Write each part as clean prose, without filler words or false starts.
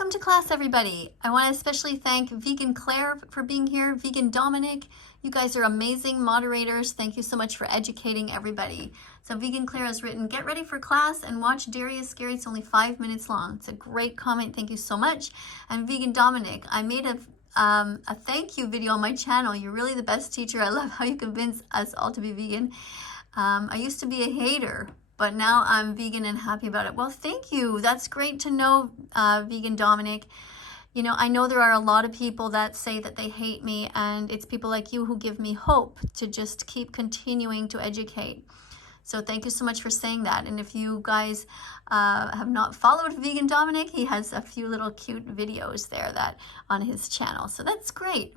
Welcome to class, everybody. I want to especially thank Vegan Claire for being here, Vegan Dominic. You guys are amazing moderators. Thank you so much for educating everybody. So Vegan Claire has written, get ready for class and watch Dairy is Scary. It's only 5 minutes long. It's a great comment. Thank you so much. And Vegan Dominic, I made a thank you video on my channel. You're really the best teacher. I love how you convince us all to be vegan. I used to be a hater, but now I'm vegan and happy about it. Well, thank you. That's great to know, Vegan Dominic. You know, I know there are a lot of people that say that they hate me, and it's people like you who give me hope to just keep continuing to educate. So thank you so much for saying that. And if you guys have not followed Vegan Dominic, he has a few little cute videos there that on his channel. So that's great.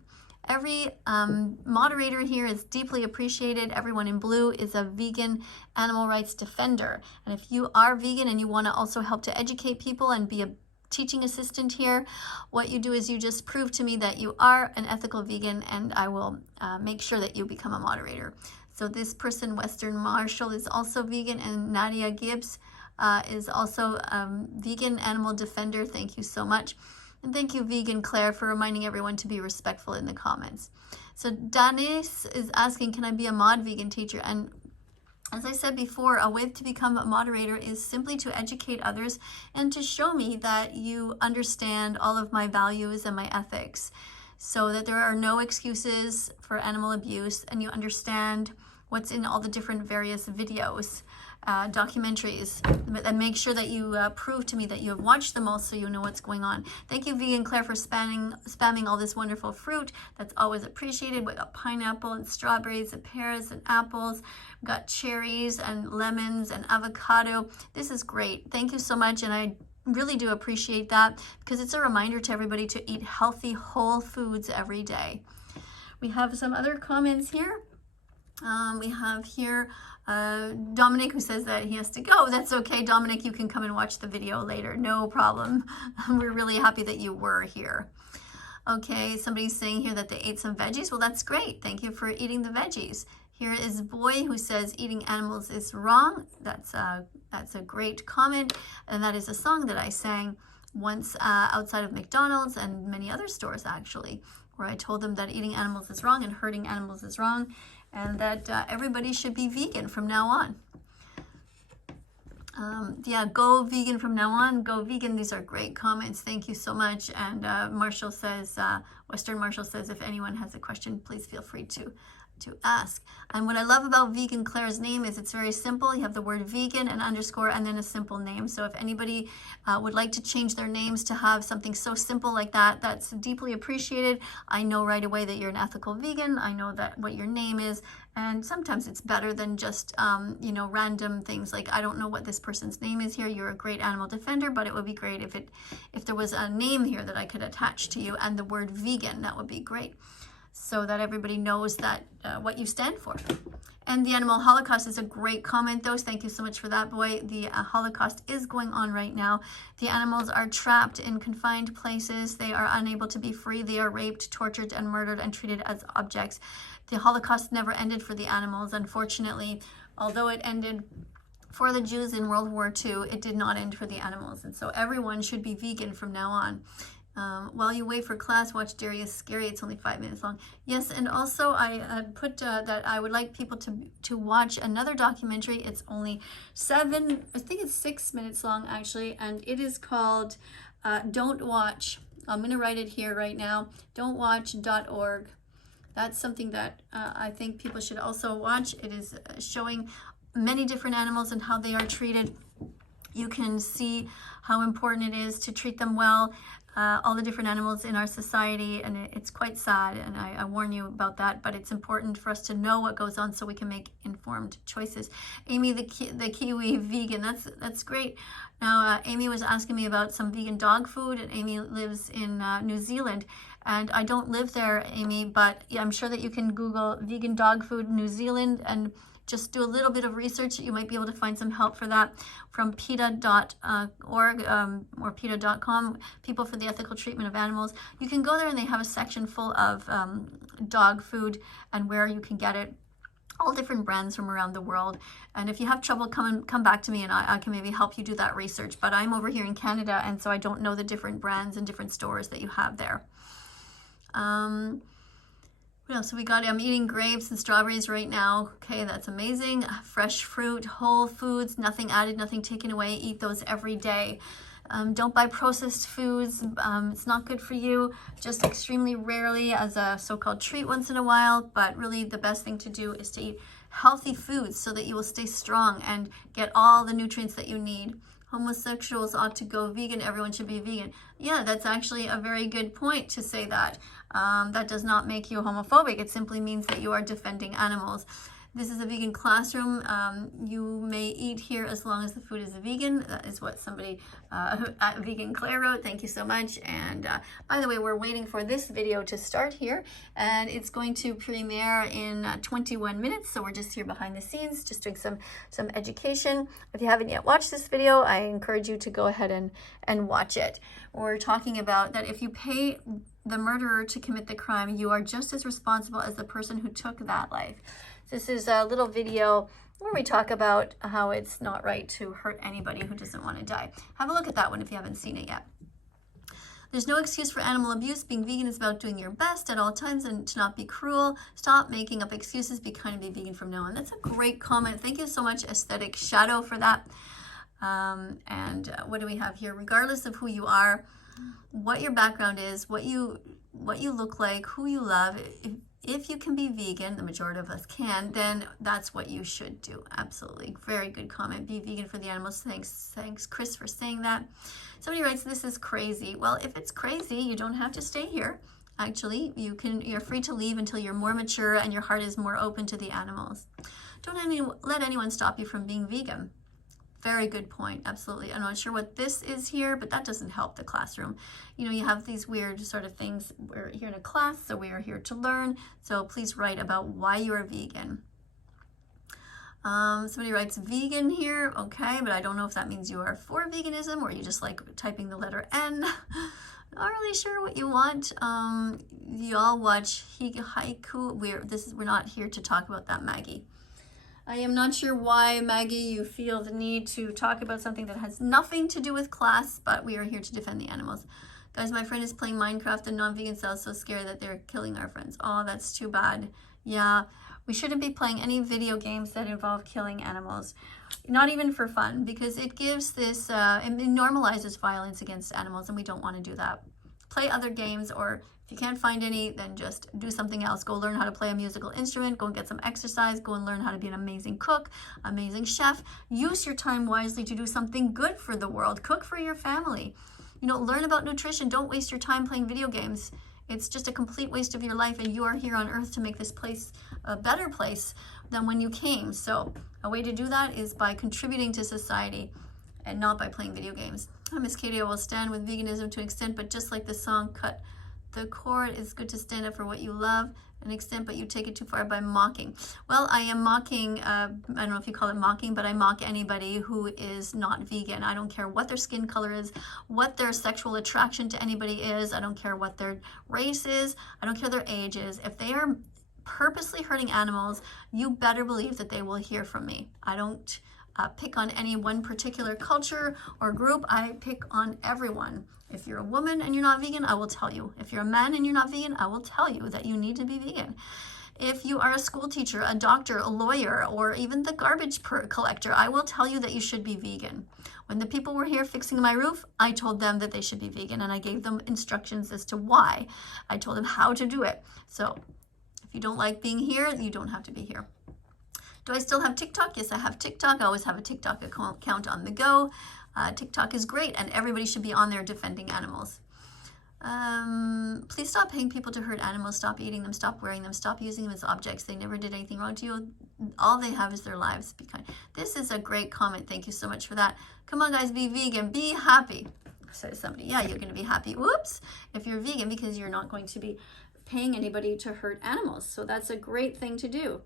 Every moderator here is deeply appreciated. Everyone in blue is a vegan animal rights defender. And if you are vegan and you want to also help to educate people and be a teaching assistant here, what you do is you just prove to me that you are an ethical vegan, and I will make sure that you become a moderator. So this person, Western Marshall, is also vegan, and Nadia Gibbs is also vegan animal defender. Thank you so much. And thank you, Vegan Claire, for reminding everyone to be respectful in the comments. So Danis is asking, can I be a mod vegan teacher? And as I said before, a way to become a moderator is simply to educate others and to show me that you understand all of my values and my ethics, so that there are no excuses for animal abuse, and you understand what's in all the different various videos, documentaries, and make sure that you prove to me that you have watched them all so you know what's going on. Thank you, Vegan Claire, for spamming all this wonderful fruit. That's always appreciated. We got pineapple and strawberries and pears and apples. We got cherries and lemons and avocado. This is great. Thank you so much, and I really do appreciate that, because it's a reminder to everybody to eat healthy, whole foods every day. We have some other comments here. We have here Dominic, who says that he has to go. That's okay, Dominic. You can come and watch the video later. No problem. We're really happy that you were here. Okay, somebody's saying here that they ate some veggies. Well, that's great. Thank you for eating the veggies. Here is Boy, who says eating animals is wrong. That's a great comment, and that is a song that I sang once outside of McDonald's and many other stores, actually, where I told them that eating animals is wrong and hurting animals is wrong, and that everybody should be vegan from now on. Yeah, go vegan from now on. Go vegan. These are great comments. Thank you so much. And Marshall says, Western Marshall says, if anyone has a question, please feel free to ask. And what I love about Vegan Claire's name is it's very simple. You have the word vegan, an underscore, and then a simple name. So if anybody would like to change their names to have something so simple like that, that's deeply appreciated. I know right away that you're an ethical vegan. I know that what your name is. And sometimes it's better than just, you know, random things like, I don't know what this person's name is here. You're a great animal defender, but it would be great if there was a name here that I could attach to you and the word vegan. That would be great, so that everybody knows that what you stand for. And the animal holocaust is a great comment, though. Thank you so much for that, Boy. The holocaust is going on right now. The animals are trapped in confined places. They are unable to be free. They are raped, tortured, and murdered and treated as objects. The holocaust never ended for the animals, unfortunately. Although it ended for the Jews in World War II, it did not end for the animals. And so everyone should be vegan from now on. While you wait for class, watch Dairy is Scary. It's only 5 minutes long. Yes, and also I put that I would like people to watch another documentary. It's only 6 minutes long, actually, and it is called Don't Watch. I'm going to write it here right now. don'twatch.org. That's something that I think people should also watch. It is showing many different animals and how they are treated. You can see how important it is to treat them well. All the different animals in our society, and it's quite sad, and I warn you about that, but it's important for us to know what goes on so we can make informed choices. Amy, the Kiwi vegan, that's great. Now, Amy was asking me about some vegan dog food, and Amy lives in New Zealand, and I don't live there, Amy, but yeah, I'm sure that you can Google vegan dog food New Zealand and just do a little bit of research. You might be able to find some help for that from PETA.org or PETA.com, People for the Ethical Treatment of Animals. You can go there and they have a section full of dog food and where you can get it. all different brands from around the world. And if you have trouble, come back to me and I can maybe help you do that research. But I'm over here in Canada, and so I don't know the different brands and different stores that you have there. What else? So we got, I'm eating grapes and strawberries right now. Okay, that's amazing. Fresh fruit, whole foods, nothing added, nothing taken away. Eat those every day. Don't buy processed foods. It's not good for you. Just extremely rarely as a so-called treat once in a while. But really the best thing to do is to eat healthy foods so that you will stay strong and get all the nutrients that you need. Homosexuals ought to go vegan. Everyone should be vegan. Yeah, that's actually a very good point to say that. That does not make you homophobic. It simply means that you are defending animals. This is a vegan classroom. You may eat here as long as the food is vegan. That is what somebody at Vegan Claire wrote. Thank you so much. And by the way, we're waiting for this video to start here, and it's going to premiere in 21 minutes. So we're just here behind the scenes, just doing some education. If you haven't yet watched this video, I encourage you to go ahead and watch it. We're talking about that if you pay the murderer to commit the crime, you are just as responsible as the person who took that life. This is a little video where we talk about how it's not right to hurt anybody who doesn't want to die. Have a look at that one if you haven't seen it yet. There's no excuse for animal abuse. Being vegan is about doing your best at all times and to not be cruel. Stop making up excuses. Be kind and be vegan from now on. That's a great comment. Thank you so much, Aesthetic Shadow, for that. What do we have here? Regardless of who you are, what your background is, what you look like, who you love, if you can be vegan, the majority of us can, then that's what you should do. Absolutely. Very good comment. Be vegan for the animals. Thanks, Chris, for saying that. Somebody writes, this is crazy. Well, if it's crazy, you don't have to stay here. Actually, you're free to leave until you're more mature and your heart is more open to the animals. Don't let anyone stop you from being vegan. Very good point. Absolutely. I'm not sure what this is here, but that doesn't help the classroom. You know, you have these weird sort of things. We're here in a class, so we are here to learn. So please write about why you are vegan. Somebody writes vegan here. Okay, but I don't know if that means you are for veganism or you just like typing the letter N. Not really sure what you want. You all watch haiku. We're not here to talk about that, Maggie. I am not sure why, Maggie, you feel the need to talk about something that has nothing to do with class, but we are here to defend the animals. Guys, my friend is playing Minecraft and non-vegan cells, so scared that they're killing our friends. Oh, that's too bad. Yeah, we shouldn't be playing any video games that involve killing animals. Not even for fun, because it gives this, it normalizes violence against animals, and we don't want to do that. Play other games, or if you can't find any, then just do something else. Go learn how to play a musical instrument, go and get some exercise, go and learn how to be an amazing cook, amazing chef. Use your time wisely to do something good for the world. Cook for your family. You know, learn about nutrition. Don't waste your time playing video games. It's just a complete waste of your life, and you are here on earth to make this place a better place than when you came. So a way to do that is by contributing to society and not by playing video games. Miss Katie, I will stand with veganism to an extent, but just like the song Cut the Cord, it's good to stand up for what you love an extent, but you take it too far by mocking. Well, I am mocking, I don't know if you call it mocking, but I mock anybody who is not vegan. I don't care what their skin color is, what their sexual attraction to anybody is. I don't care what their race is. I don't care their age is. If they are purposely hurting animals, you better believe that they will hear from me. I don't pick on any one particular culture or group. I pick on everyone. If you're a woman and you're not vegan, I will tell you. If you're a man and you're not vegan, I will tell you that you need to be vegan. If you are a school teacher, a doctor, a lawyer, or even the garbage collector, I will tell you that you should be vegan. When the people were here fixing my roof, I told them that they should be vegan, and I gave them instructions as to why. I told them how to do it. So if you don't like being here, you don't have to be here. Do I still have TikTok? Yes, I have TikTok. I always have a TikTok account on the go. TikTok is great, and everybody should be on there defending animals. Please stop paying people to hurt animals. Stop eating them. Stop wearing them. Stop using them as objects. They never did anything wrong to you. All they have is their lives. Be kind. This is a great comment. Thank you so much for that. Come on, guys, be vegan. Be happy. Says somebody. Yeah, you're going to be happy. Whoops. If you're vegan, because you're not going to be paying anybody to hurt animals. So that's a great thing to do.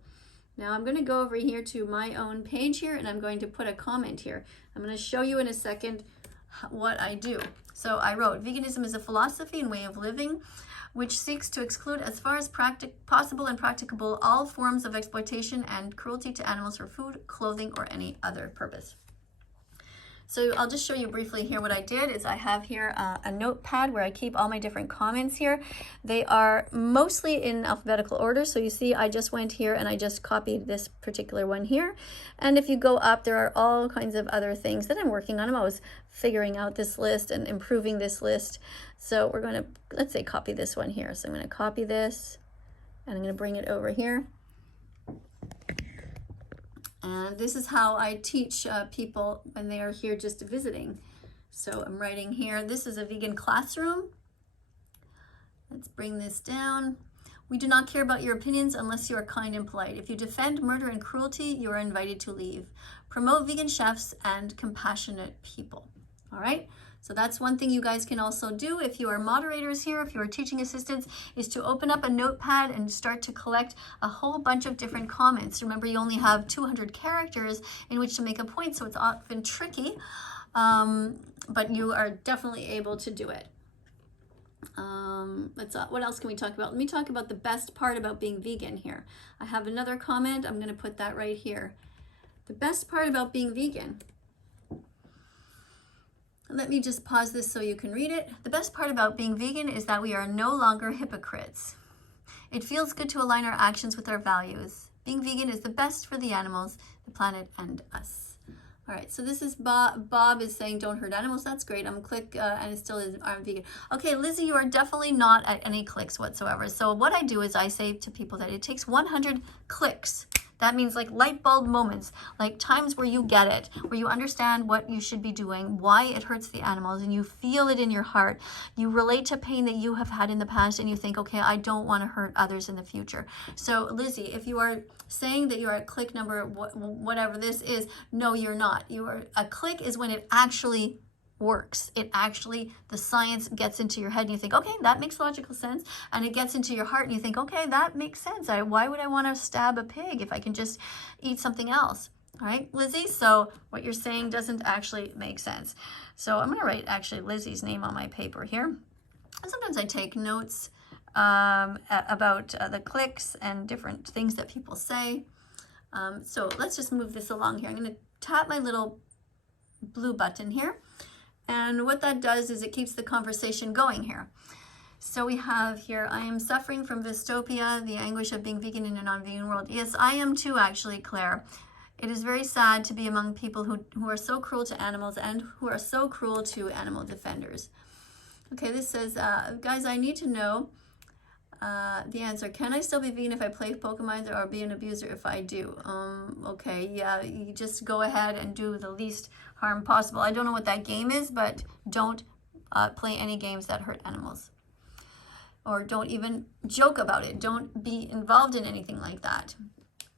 Now I'm going to go over here to my own page here, and I'm going to put a comment here. I'm going to show you in a second what I do. So I wrote, veganism is a philosophy and way of living which seeks to exclude as far as possible and practicable all forms of exploitation and cruelty to animals for food, clothing, or any other purpose. So I'll just show you briefly here what I did is I have here a notepad where I keep all my different comments here. They are mostly in alphabetical order. So you see I just went here and I just copied this particular one here. And if you go up, there are all kinds of other things that I'm working on. I'm always figuring out this list and improving this list. So we're going to, let's say, copy this one here. So I'm going to copy this and I'm going to bring it over here. And this is how I teach people when they are here just visiting. So I'm writing here, this is a vegan classroom. Let's bring this down. We do not care about your opinions unless you are kind and polite. If you defend murder and cruelty, you are invited to leave. Promote vegan chefs and compassionate people. All right. So that's one thing you guys can also do if you are moderators here, if you are teaching assistants, is to open up a notepad and start to collect a whole bunch of different comments. Remember, you only have 200 characters in which to make a point, so it's often tricky, but you are definitely able to do it. What else can we talk about? Let me talk about the best part about being vegan here. I have another comment. I'm going to put that right here. The best part about being vegan. Let me just pause this so you can read it. The best part about being vegan is that we are no longer hypocrites. It feels good to align our actions with our values. Being vegan is the best for the animals, the planet, and us. All right, so this is Bob. Bob is saying don't hurt animals. That's great. I'm click and it still is I'm vegan. Okay, Lizzie, you are definitely not at any clicks whatsoever. So what I do is I say to people that it takes 100 clicks. That means like light bulb moments, like times where you get it, where you understand what you should be doing, why it hurts the animals, and you feel it in your heart. You relate to pain that you have had in the past, and you think, okay, I don't want to hurt others in the future. So Lizzie, if you are saying that you're at click number, whatever this is, no, you're not. A click is when it actually works. It actually, the science gets into your head and you think, okay, that makes logical sense. And it gets into your heart and you think, okay, that makes sense. Why would I want to stab a pig if I can just eat something else? All right, Lizzie, so what you're saying doesn't actually make sense. So I'm going to write actually Lizzie's name on my paper here. And sometimes I take notes about the clicks and different things that people say. So let's just move this along here. I'm going to tap my little blue button here. And what that does is it keeps the conversation going here. So we have here, I am suffering from dystopia, the anguish of being vegan in a non-vegan world. Yes, I am too, actually, Claire. It is very sad to be among people who are so cruel to animals and who are so cruel to animal defenders. Okay, this says, guys, I need to know the answer. Can I still be vegan if I play Pokemon or be an abuser if I do? Okay, yeah, you just go ahead and do the least harm possible. I don't know what that game is, but don't play any games that hurt animals. Or don't even joke about it. Don't be involved in anything like that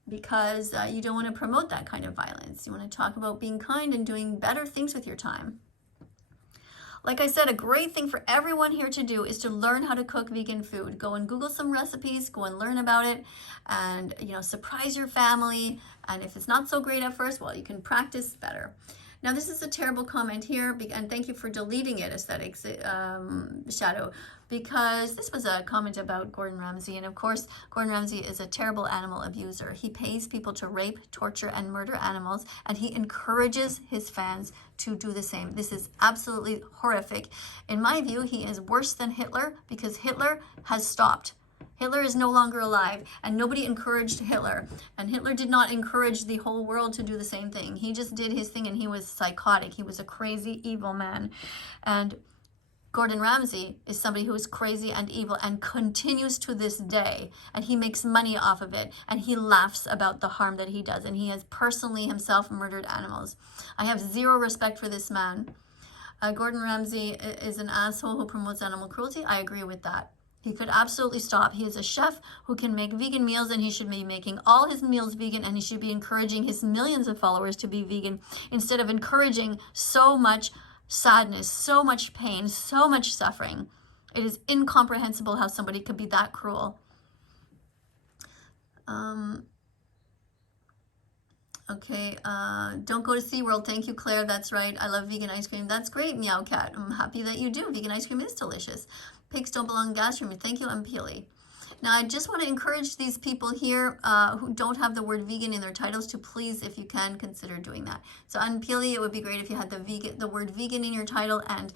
because you don't want to promote that kind of violence. You want to talk about being kind and doing better things with your time. Like I said, a great thing for everyone here to do is to learn how to cook vegan food. Go and Google some recipes, go and learn about it, and surprise your family. And if it's not so great at first, well, you can practice better. Now, this is a terrible comment here, and thank you for deleting it, Aesthetics Shadow, because this was a comment about Gordon Ramsay. And of course, Gordon Ramsay is a terrible animal abuser. He pays people to rape, torture, and murder animals, and he encourages his fans to do the same. This is absolutely horrific. In my view, he is worse than Hitler because Hitler has stopped. Hitler is no longer alive, and nobody encouraged Hitler. And Hitler did not encourage the whole world to do the same thing. He just did his thing, and he was psychotic. He was a crazy, evil man. And Gordon Ramsay is somebody who is crazy and evil and continues to this day. And he makes money off of it. And he laughs about the harm that he does. And he has personally himself murdered animals. I have zero respect for this man. Gordon Ramsay is an asshole who promotes animal cruelty. I agree with that. He could absolutely stop. He is a chef who can make vegan meals, and he should be making all his meals vegan, and he should be encouraging his millions of followers to be vegan instead of encouraging so much sadness, so much pain, so much suffering. It is incomprehensible how somebody could be that cruel. Okay, don't go to SeaWorld. Thank you, Claire. That's right. I love vegan ice cream. That's great, Meow Cat. I'm happy that you do. Vegan ice cream is delicious. Pigs don't belong in gas room. Thank you, Peely. Now, I just want to encourage these people here who don't have the word vegan in their titles to please, if you can, consider doing that. So on Peely, it would be great if you had the word vegan in your title, and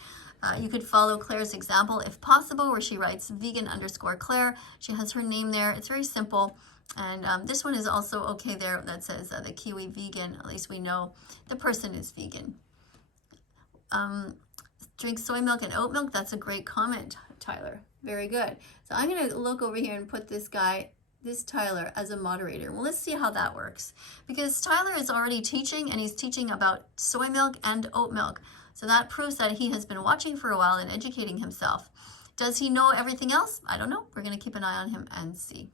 you could follow Claire's example if possible, where she writes vegan_Claire. She has her name there. It's very simple. And this one is also okay there that says the Kiwi vegan. At least we know the person is vegan. Drink soy milk and oat milk. That's a great comment, Tyler. Very good. So I'm going to look over here and put this Tyler, as a moderator. Well, let's see how that works. Because Tyler is already teaching, and he's teaching about soy milk and oat milk. So that proves that he has been watching for a while and educating himself. Does he know everything else? I don't know. We're going to keep an eye on him and see.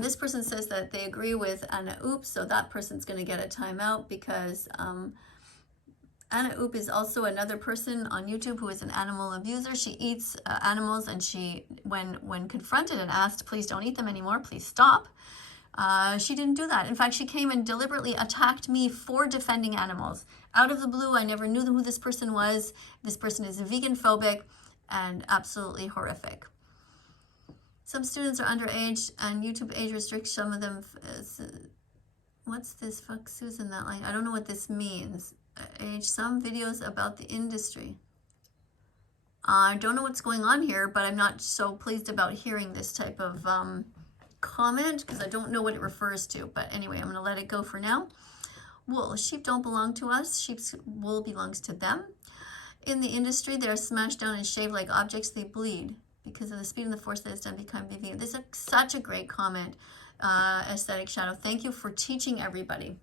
This person says that they agree with Anna Oop, so that person's going to get a timeout because Anna Oop is also another person on YouTube who is an animal abuser. She eats animals, and she, when confronted and asked, please don't eat them anymore, please stop, she didn't do that. In fact, she came and deliberately attacked me for defending animals. Out of the blue, I never knew who this person was. This person is vegan-phobic and absolutely horrific. Some students are underage, and YouTube age restricts some of them. What's this? Fuck Susan, that line. I don't know what this means. Age, some videos about the industry. I don't know what's going on here, but I'm not so pleased about hearing this type of comment because I don't know what it refers to. But anyway, I'm going to let it go for now. Wool. Sheep don't belong to us. Sheep's wool belongs to them. In the industry, they're smashed down and shaved like objects. They bleed because of the speed and the force that is done become vegan. This is such a great comment, Aesthetic Shadow. Thank you for teaching everybody.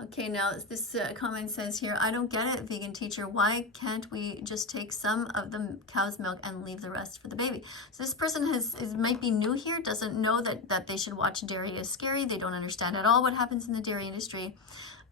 Okay, now this comment says here, I don't get it, vegan teacher. Why can't we just take some of the cow's milk and leave the rest for the baby? So this person might be new here, doesn't know that they should watch Dairy is Scary. They don't understand at all what happens in the dairy industry.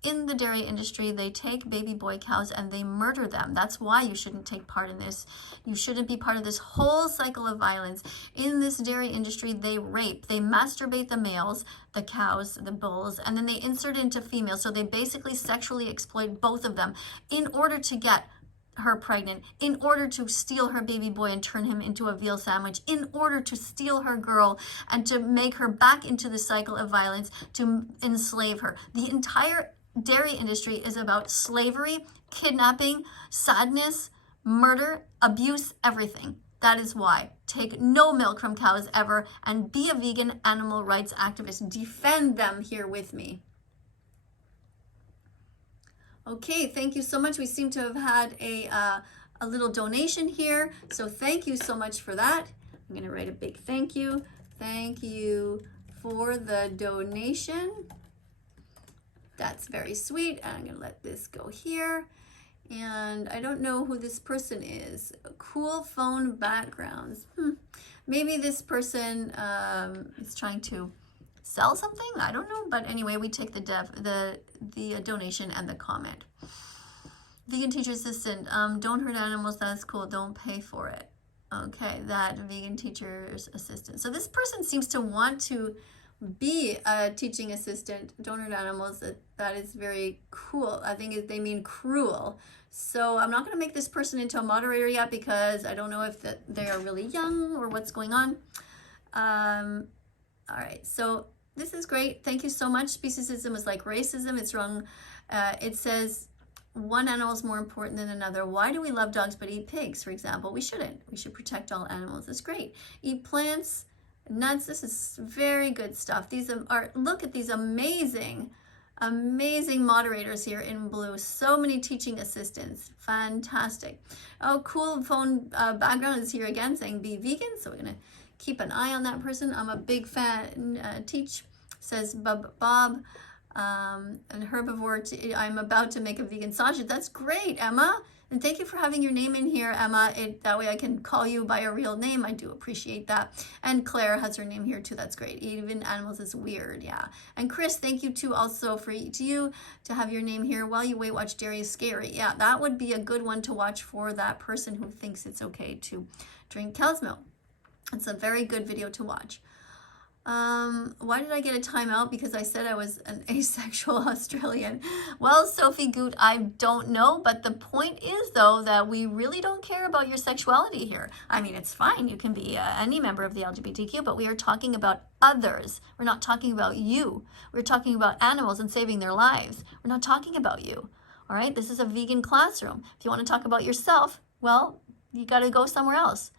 In the dairy industry, they take baby boy cows and they murder them. That's why you shouldn't take part in this. You shouldn't be part of this whole cycle of violence. In this dairy industry, they rape, they masturbate the males, the cows, the bulls, and then they insert into females. So they basically sexually exploit both of them in order to get her pregnant, in order to steal her baby boy and turn him into a veal sandwich, in order to steal her girl and to make her back into the cycle of violence, to enslave her. The entire dairy industry is about slavery, kidnapping, sadness, murder, abuse, everything. That is why. Take no milk from cows ever and be a vegan animal rights activist. Defend them here with me. Okay, thank you so much. We seem to have had a little donation here. So thank you so much for that. I'm going to write a big thank you. Thank you for the donation. That's very sweet. I'm going to let this go here. And I don't know who this person is. Cool phone backgrounds. Maybe this person is trying to sell something. I don't know. But anyway, we take the donation and the comment. Vegan teacher assistant. Don't hurt animals. That's cool. Don't pay for it. Okay, that vegan teacher's assistant. So this person seems to want to be a teaching assistant. Don't hurt animals. That is very cool. I think they mean cruel. So I'm not going to make this person into a moderator yet because I don't know if they are really young or what's going on. All right, so this is great. Thank you so much. Speciesism is like racism. It's wrong. It says one animal is more important than another. Why do we love dogs but eat pigs, for example? We shouldn't. We should protect all animals. That's great. Eat plants, nuts. This is very good stuff. These are, look at these amazing moderators here in blue. So many teaching assistants. Fantastic. Oh, cool phone background is here again saying be vegan. So we're going to keep an eye on that person. I'm a big fan. Teach says Bob. And herbivore. I'm about to make a vegan sausage. That's great, Emma. And thank you for having your name in here, Emma. That way I can call you by a real name. I do appreciate that. And Claire has her name here too. That's great. Even animals is weird, yeah. And Chris, thank you too also to you to have your name here. While you wait, watch Dairy is Scary. Yeah, that would be a good one to watch for that person who thinks it's okay to drink cow's milk. It's a very good video to watch. Why did I get a timeout? Because I said I was an asexual Australian. Well, Sophie Goot, I don't know, but the point is, though, that we really don't care about your sexuality here. I mean, it's fine. You can be any member of the LGBTQ, but we are talking about others. We're not talking about you. We're talking about animals and saving their lives. We're not talking about you. All right? This is a vegan classroom. If you want to talk about yourself, well, you got to go somewhere else.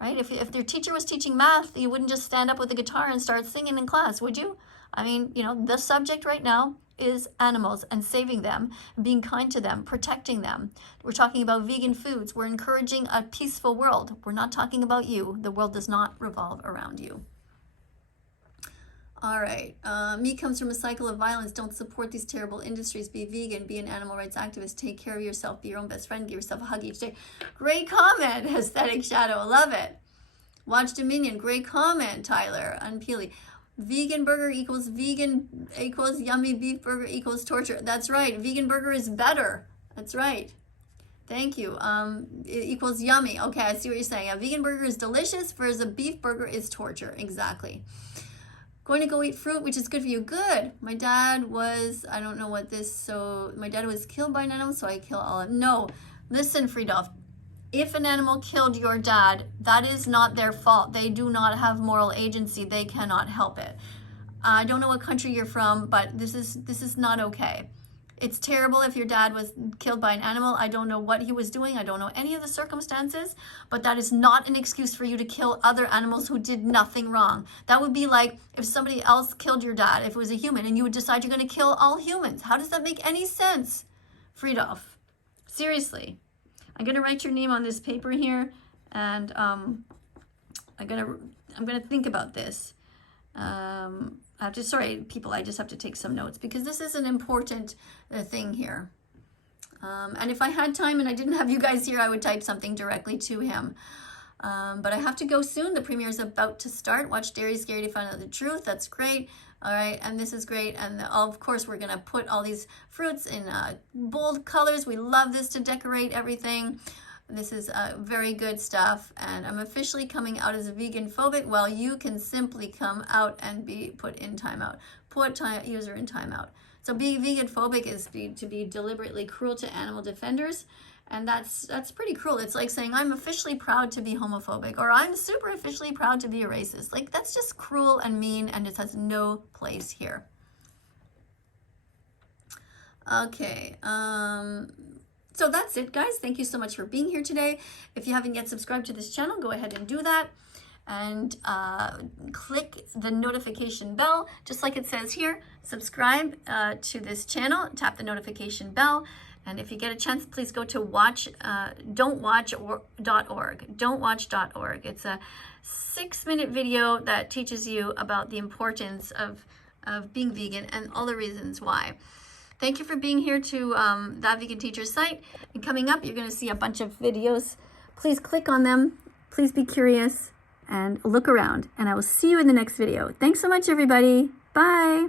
Right? If your teacher was teaching math, you wouldn't just stand up with a guitar and start singing in class, would you? I mean, you know, the subject right now is animals and saving them, being kind to them, protecting them. We're talking about vegan foods. We're encouraging a peaceful world. We're not talking about you. The world does not revolve around you. All right. Meat comes from a cycle of violence. Don't support these terrible industries. Be vegan. Be an animal rights activist. Take care of yourself. Be your own best friend. Give yourself a hug each day. Great comment, Aesthetic Shadow. Love it. Watch Dominion. Great comment, Tyler. Unpeely. Vegan burger equals yummy beef burger equals torture. That's right. Vegan burger is better. That's right. Thank you. It equals yummy. Okay, I see what you're saying. A vegan burger is delicious, whereas a beef burger is torture. Exactly. Going to go eat fruit, which is good for you. Good. My dad was, I don't know what this, so my dad was killed by an animal, so I kill all of them. No, listen, Friedolf. If an animal killed your dad, that is not their fault. They do not have moral agency. They cannot help it. I don't know what country you're from, but this is not okay. It's terrible if your dad was killed by an animal. I don't know what he was doing. I don't know any of the circumstances, but that is not an excuse for you to kill other animals who did nothing wrong. That would be like if somebody else killed your dad, if it was a human, and you would decide you're going to kill all humans. How does that make any sense? Friedolf, seriously. I'm going to write your name on this paper here, and I'm going to think about this. Sorry, people, I just have to take some notes because this is an important thing here. And if I had time and I didn't have you guys here, I would type something directly to him. But I have to go soon. The premiere is about to start. Watch Dairy Scary to find out the truth. That's great. All right, and this is great. And of course, we're going to put all these fruits in bold colors. We love this to decorate everything. This is very good stuff, and I'm officially coming out as a vegan-phobic. Well, you can simply come out and be put in timeout. Put user in timeout. So being vegan-phobic is to be deliberately cruel to animal defenders, and that's pretty cruel. It's like saying I'm officially proud to be homophobic, or I'm super officially proud to be a racist. Like, that's just cruel and mean, and it has no place here. Okay. So that's it, guys. Thank you so much for being here today. If you haven't yet subscribed to this channel, go ahead and do that. And click the notification bell, just like it says here. Subscribe to this channel, tap the notification bell. And if you get a chance, please go to don'twatch.org. Don'twatch.org. It's a 6-minute video that teaches you about the importance of being vegan and all the reasons why. Thank you for being here to That Vegan Teacher site. And coming up, you're going to see a bunch of videos. Please click on them. Please be curious and look around. And I will see you in the next video. Thanks so much, everybody. Bye.